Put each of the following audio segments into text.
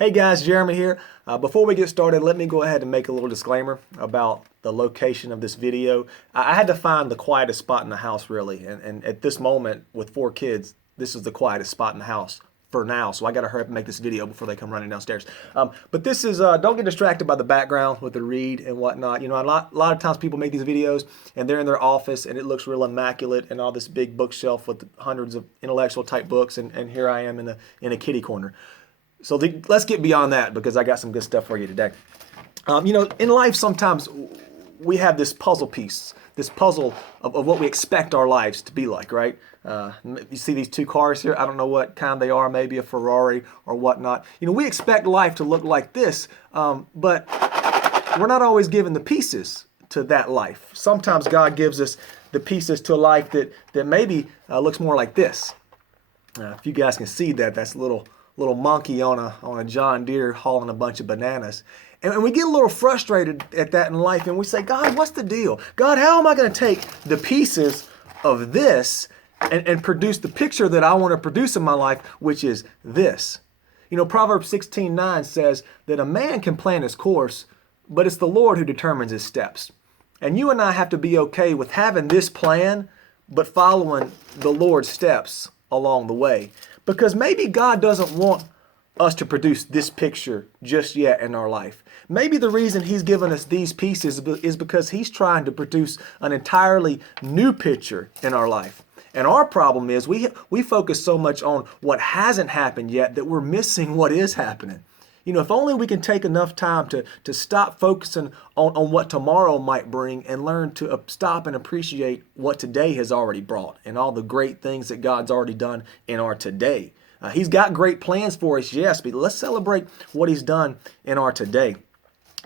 Hey guys, Jeremy here. Before we get started, let me go ahead and make a little disclaimer about the location of this video. I had to find the quietest spot in the house, really, and at this moment, with 4 kids, this is the quietest spot in the house for now, so I got to hurry up and make this video before they come running downstairs. But this is, don't get distracted by the background with the read and whatnot. You know, a lot of times people make these videos and they're in their office and it looks real immaculate and all this big bookshelf with hundreds of intellectual type books, and here I am in a kitty corner. So let's get beyond that because I got some good stuff for you today. You know, in life sometimes we have this puzzle piece, this puzzle of what we expect our lives to be like, right? You see these 2 cars here. I don't know what kind they are, maybe a Ferrari or whatnot. You know, we expect life to look like this, but we're not always given the pieces to that life. Sometimes God gives us the pieces to a life that maybe looks more like this. If you guys can see that, that's a little monkey on a John Deere hauling a bunch of bananas. And we get a little frustrated at that in life and we say, God, what's the deal? God, how am I going to take the pieces of this and produce the picture that I want to produce in my life, which is this? You know, Proverbs 16:9 says that a man can plan his course, but it's the Lord who determines his steps. And you and I have to be okay with having this plan, but following the Lord's steps along the way. Because maybe God doesn't want us to produce this picture just yet in our life. Maybe the reason He's given us these pieces is because He's trying to produce an entirely new picture in our life. And our problem is we focus so much on what hasn't happened yet that we're missing what is happening. You know, if only we can take enough time to stop focusing on what tomorrow might bring and learn to stop and appreciate what today has already brought and all the great things that God's already done in our today. He's got great plans for us, yes, but let's celebrate what He's done in our today.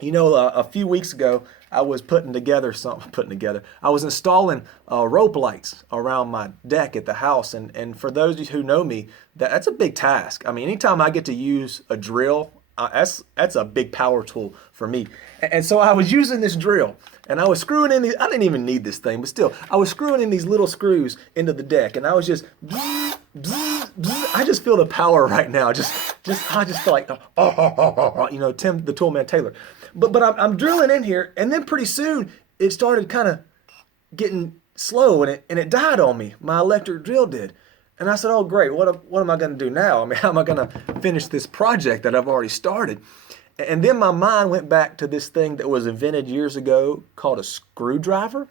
You know, a few weeks ago, I was I was installing rope lights around my deck at the house. And for those who know me, that's a big task. I mean, anytime I get to use a drill, that's a big power tool for me. And so I was using this drill and I was screwing in these, I didn't even need this thing, but still, I was screwing in these little screws into the deck and I was just, I just feel the power right now. I just feel like, you know, Tim, the Toolman Taylor. But I'm drilling in here and then pretty soon it started kind of getting slow and it died on me. My electric drill did. And I said, oh, great, what am I going to do now? I mean, how am I going to finish this project that I've already started? And then my mind went back to this thing that was invented years ago called a screwdriver.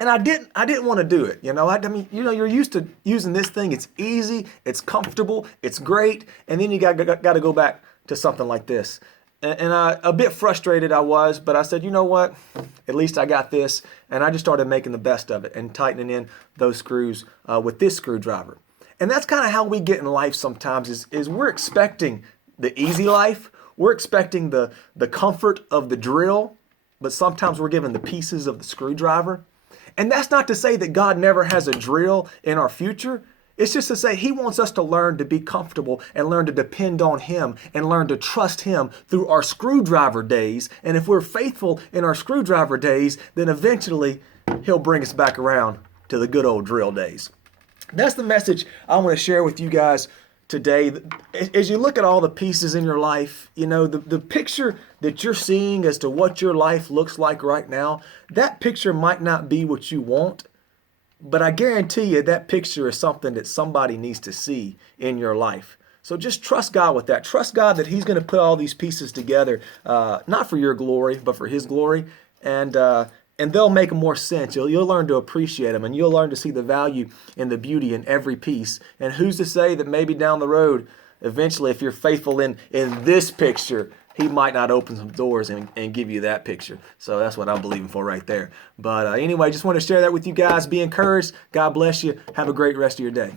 And I didn't want to do it. You know, I mean, you know, you're used to using this thing. It's easy, it's comfortable, it's great. And then you got to go back to something like this. And a bit frustrated I was, but I said, you know what? At least I got this. And I just started making the best of it and tightening in those screws with this screwdriver. And that's kind of how we get in life sometimes is we're expecting the easy life. We're expecting the comfort of the drill, but sometimes we're given the pieces of the screwdriver. And that's not to say that God never has a drill in our future. It's just to say He wants us to learn to be comfortable and learn to depend on Him and learn to trust Him through our screwdriver days. And if we're faithful in our screwdriver days, then eventually He'll bring us back around to the good old drill days. That's the message I want to share with you guys today. As you look at all the pieces in your life, you know, the picture that you're seeing as to what your life looks like right now, that picture might not be what you want. But I guarantee you that picture is something that somebody needs to see in your life. So just trust God with that. Trust God that He's going to put all these pieces together, not for your glory, but for His glory. And they'll make more sense. You'll learn to appreciate them, and you'll learn to see the value and the beauty in every piece. And who's to say that maybe down the road, eventually, if you're faithful in this picture, He might not open some doors and give you that picture. So that's what I'm believing for right there. But anyway, just want to share that with you guys. Be encouraged. God bless you. Have a great rest of your day.